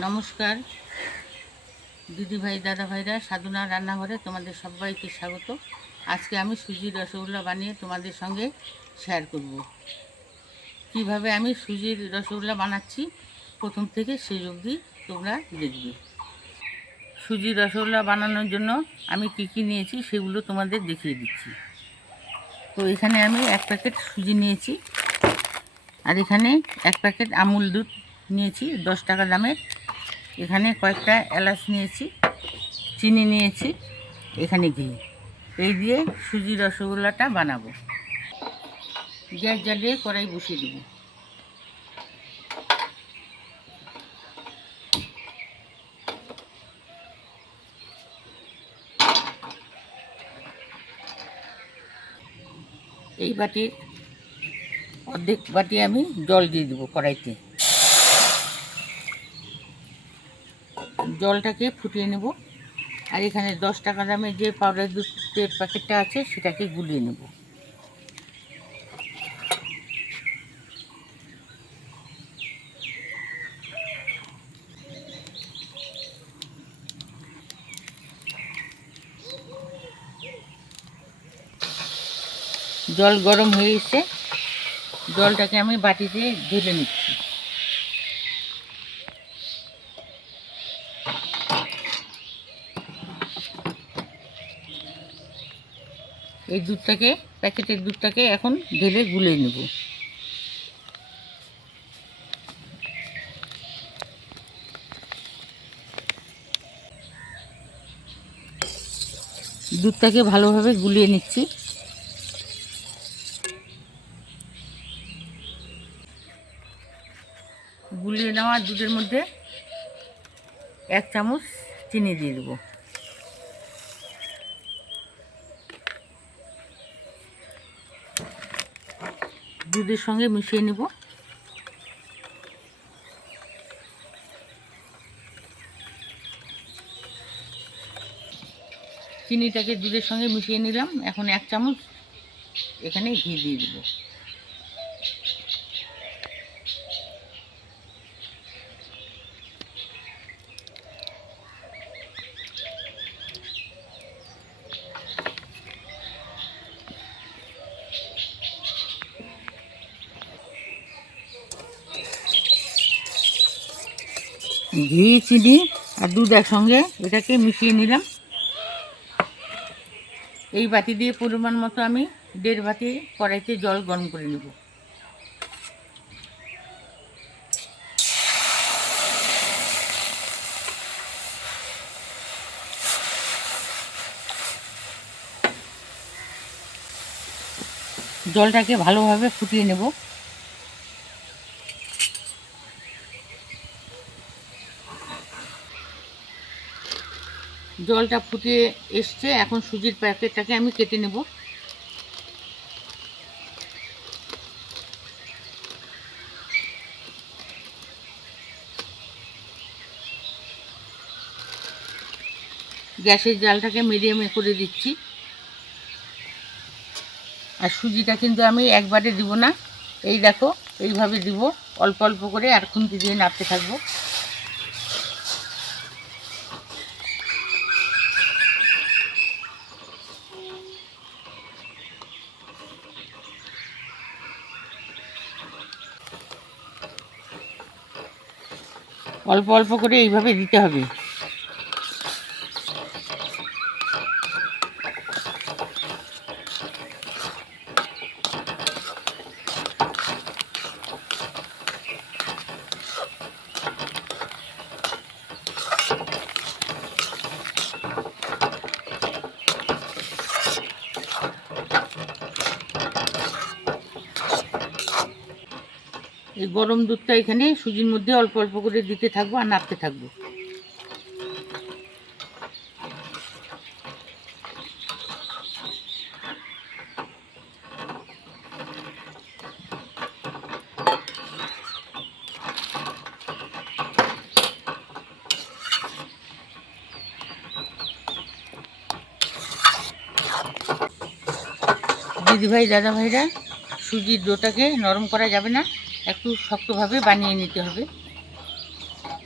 নমস্কার দিদি ভাই দাদা ভাইরা, সাধনা রান্নাঘরে তোমাদের সবাইকে স্বাগত। আজকে আমি সুজির রসগোল্লা বানিয়ে তোমাদের সঙ্গে শেয়ার করব। কিভাবে আমি সুজির রসগোল্লা বানাচ্ছি প্রথম থেকে শেষ অবধি তোমরা দেখবে। সুজির রসগোল্লা বানানোর জন্য আমি কি নিয়েছি সেগুলো তোমাদের দেখিয়ে দিচ্ছি। তো এখানে আমি 1 প্যাকেট সুজি নিয়েছি, আর এখানে 1 প্যাকেট আমুল দুধ নিয়েছি 10 টাকা দামের। এখানে কয়েকটা এলাচ নিয়েছি, চিনি নিয়েছি, এখানে ঘি। এই দিয়ে সুজি রসগোল্লাটা বানাবো। গ্যাস জ্বালিয়ে কড়াই বসিয়ে দেব। এই বাটির অর্ধেক বাটি আমি জল দিয়ে দেবো কড়াইতে। জলটাকে ফুটিয়ে নেব, আর এখানে 10 টাকা দামের যে পাউডার দুধের প্যাকেটটা আছে সেটাকে গুলিয়ে নেব। জল গরম হয়ে এসে জলটাকে আমি বাটিতে ঢেলে নিচ্ছি। এই দুধটাকে, প্যাকেটের দুধটাকে এখন ঢেলে গুলে নেব। দুধটাকে ভালোভাবে গুলিয়ে নিচ্ছি। গুলিয়ে নেওয়া দুধের মধ্যে 1 চামচ চিনি দিয়ে দেবো। দুধের সঙ্গে মিশিয়ে নেব। চিনিটাকে দুধের সঙ্গে মিশিয়ে নিলাম। এখন 1 চামচ এখানে ঘি দিয়ে দেবো। ঘি, চিনি আর দুধ একসঙ্গে এটাকে মিশিয়ে নিলাম। এই বাটি দিয়ে পরিমাণ মতো আমি 1.5 বাটি কড়াইতে জল গরম করে নেব। জলটাকে ভালোভাবে ফুটিয়ে নেব। জলটা ফুটিয়ে এসছে, এখন সুজির প্যাকেটটাকে আমি কেটে নেব। গ্যাসের জালটাকে মিডিয়ামে করে দিচ্ছি। আর সুজিটা কিন্তু আমি একবারে দিব না, এই দেখো এইভাবে দিব, অল্প অল্প করে, আর খুন্তি দিয়ে নাড়তে থাকবো। অল্প অল্প করে এইভাবে দিতে হবে। এই গরম দুধটা এখানে সুজির মধ্যে অল্প অল্প করে দিতে থাকবো আর নাড়তে থাকবো। দিদিভাই দাদা ভাইরা, সুজির ডোটাকে নরম করা যাবে না, একটু শক্তভাবে বানিয়ে নিতে হবে।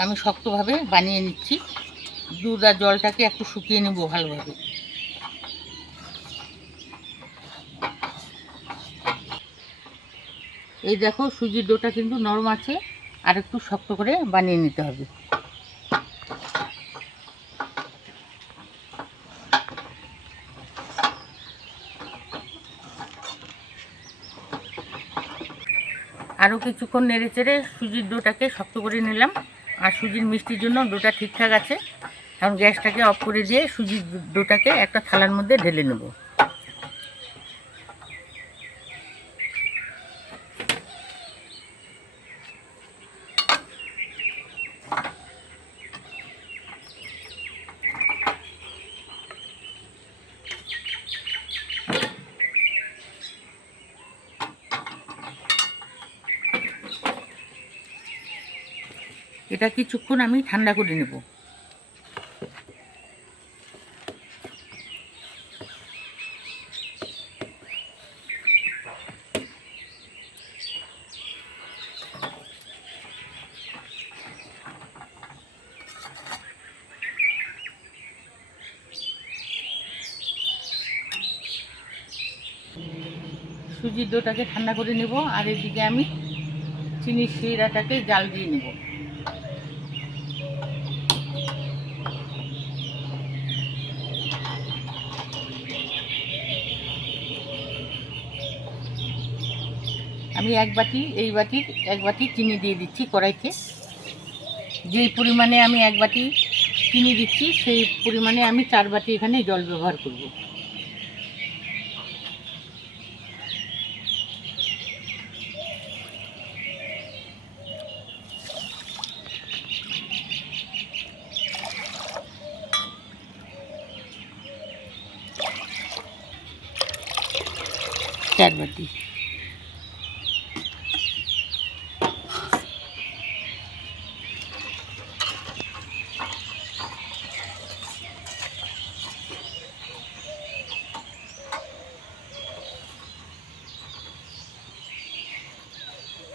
আমি শক্তভাবে বানিয়ে নিচ্ছি। দুধ আর জলটাকে একটু শুকিয়ে নেব ভালোভাবে। এই দেখো সুজির ডোটা কিন্তু নরম আছে, আর একটু শক্ত করে বানিয়ে নিতে হবে। আরও কিছুক্ষণ নেড়ে চেড়ে সুজির ডোটাকে শক্ত করে নিলাম। আর সুজির মিষ্টির জন্য ডোটা ঠিকঠাক আছে। এখন গ্যাসটাকে অফ করে দিয়ে সুজির ডোটাকে একটা থালার মধ্যে ঢেলে নেব। এটা কিছুক্ষণ আমি ঠান্ডা করে নেব। সুজির ডোটাকে ঠান্ডা করে নেব, আর এদিকে আমি চিনির শিরাটাকে জাল দিয়ে নেব। আমি এই বাটির এক বাটি চিনি দিয়ে দিচ্ছি কড়াইতে। যেই পরিমাণে আমি এক বাটি চিনি দিচ্ছি সেই পরিমাণে আমি 4 বাটি এখানে জল ব্যবহার করব। চার বাটি।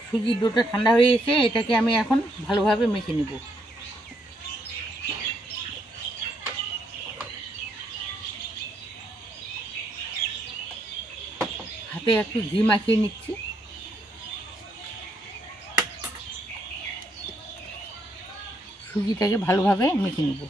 সুজির ডোটা ঠান্ডা হয়ে গেছে, এটাকে আমি এখন ভালোভাবে মেখে নেব। হাতে একটু ঘি মাখিয়ে নিচ্ছি। সুজিটাকে ভালোভাবে মেখে নেব।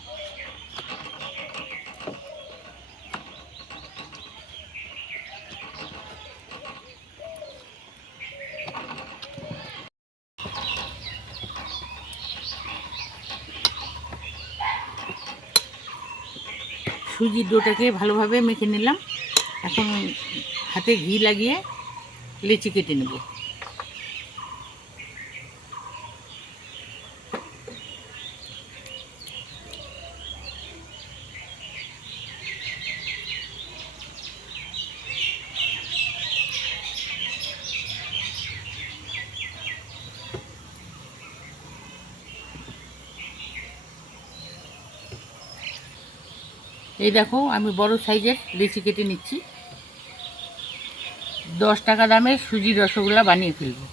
সুজির ডোটাকে ভালোভাবে মেখে নিলাম। এখন হাতে ঘি লাগিয়ে লেচি কেটে নেব। এই দেখো আমি বড় সাইজের লেচি কেটে নিচ্ছি। 10 টাকা দামের সুজির রসগোল্লা বানিয়ে ফেলবো।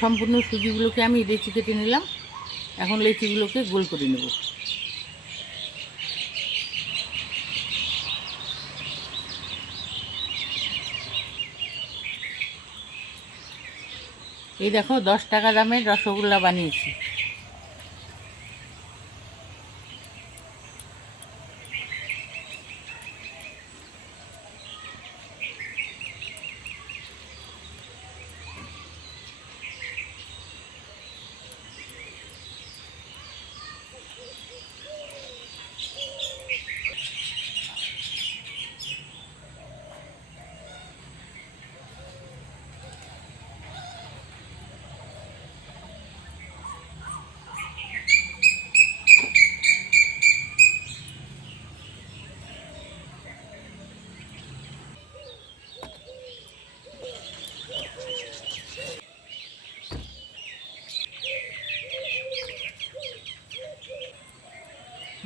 সম্পূর্ণ সুজিগুলোকে আমি লেচি কেটে নিলাম। এখন লেচিগুলোকে গোল করে নেব। এই দেখো 10 টাকা দামের রসগোল্লা বানিয়েছি।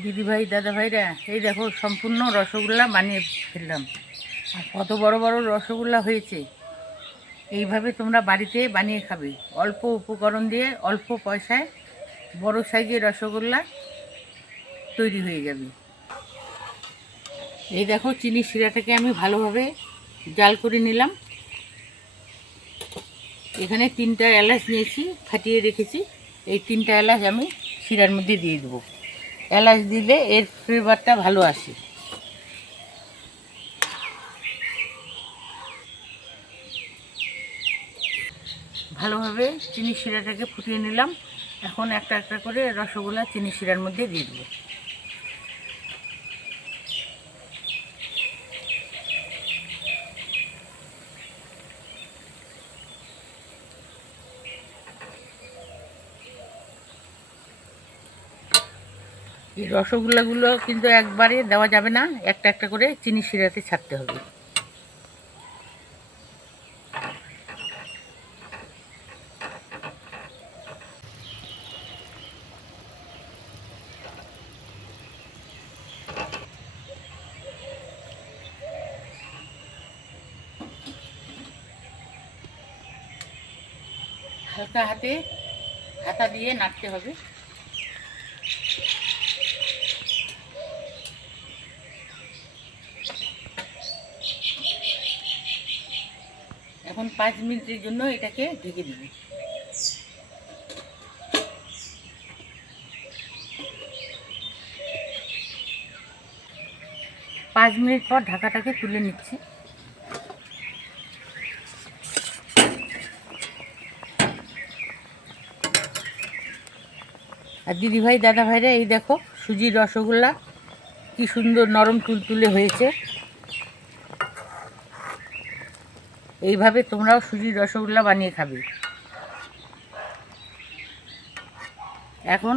দিদিভাই দাদাভাইরা, এই দেখো সম্পূর্ণ রসগোল্লা বানিয়ে ফেললাম। আর কত বড় বড় রসগোল্লা হয়েছে। এইভাবে তোমরা বাড়িতে বানিয়ে খাবে, অল্প উপকরণ দিয়ে অল্প পয়সায় বড় সাইজের রসগোল্লা তৈরি হয়ে যাবে। এই দেখো চিনি শিরাটাকে আমি ভালোভাবে জাল করে নিলাম। এখানে 3টা এলাচ নিয়েছি, ফাটিয়ে রেখেছি। এই 3টা এলাচ আমি শিরার মধ্যে দিয়ে দেবো। এলাচ দিলে এর ফ্লেভারটা ভালো আসে। ভালোভাবে চিনি শিরাটাকে ফুটিয়ে নিলাম। এখন একটা একটা করে রসগোল্লা চিনি শিরার মধ্যে দিয়ে দেবো। এই রসগোল্লাগুলো কিন্তু একবারে দেওয়া যাবে না, একটা একটা করে চিনি শিরাতে ছাড়তে হবে। হালকা হাতা দিয়ে নাড়তে হবে। এখন 5 মিনিটের জন্য এটাকে ঢেকে দিব। 5 মিনিট পর ঢাকাটাকে তুলে নিচ্ছি। আর দিদিভাই দাদাভাইরা, এই দেখো সুজির রসগোল্লা কি সুন্দর নরম তুলতুলে হয়েছে। এইভাবে তোমরাও সুজির রসগোল্লা বানিয়ে খাবে। এখন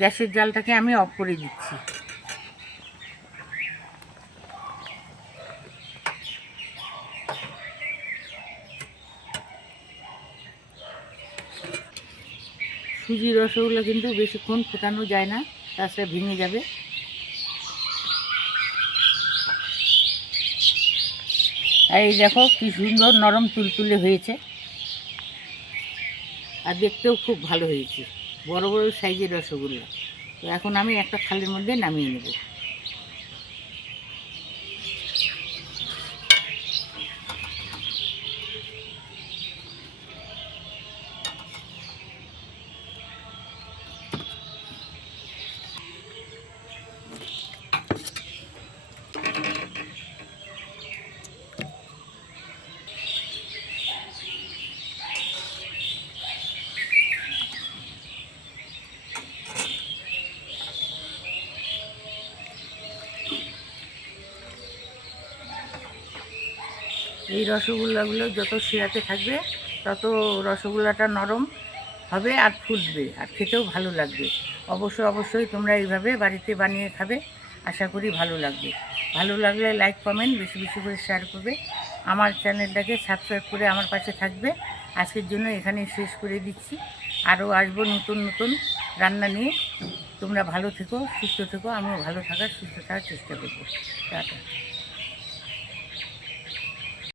গ্যাসের জালটাকে আমি অফ করে দিচ্ছি। সুজির রসগোল্লা কিন্তু বেশিক্ষণ ফোটানো যায় না, তাছাড়া ভেঙে যাবে। আর এই দেখো কি সুন্দর নরম তুলতুলে হয়েছে, আর দেখতেও খুব ভালো হয়েছে। বড় বড় সাইজের রসগোল্লা। তো এখন আমি একটা থালের মধ্যে নামিয়ে নেব। এই রসগোল্লাগুলো যত শিরাতে থাকবে তত রসগোল্লাটা নরম হবে আর ফুটবে, আর খেতেও ভালো লাগবে। অবশ্যই তোমরা এইভাবে বাড়িতে বানিয়ে খাবে, আশা করি ভালো লাগবে। ভালো লাগলে লাইক কমেন্ট বেশি বেশি করে শেয়ার করবে। আমার চ্যানেলটাকে সাবস্ক্রাইব করে আমার পাশে থাকবে। আজকের জন্য এখানেই শেষ করে দিচ্ছি। আরও আসবো নতুন নতুন রান্না নিয়ে। তোমরা ভালো থেকো, সুস্থ থেকো, আমিও ভালো থাকার সুস্থ থাকার চেষ্টা করবো। টাটা।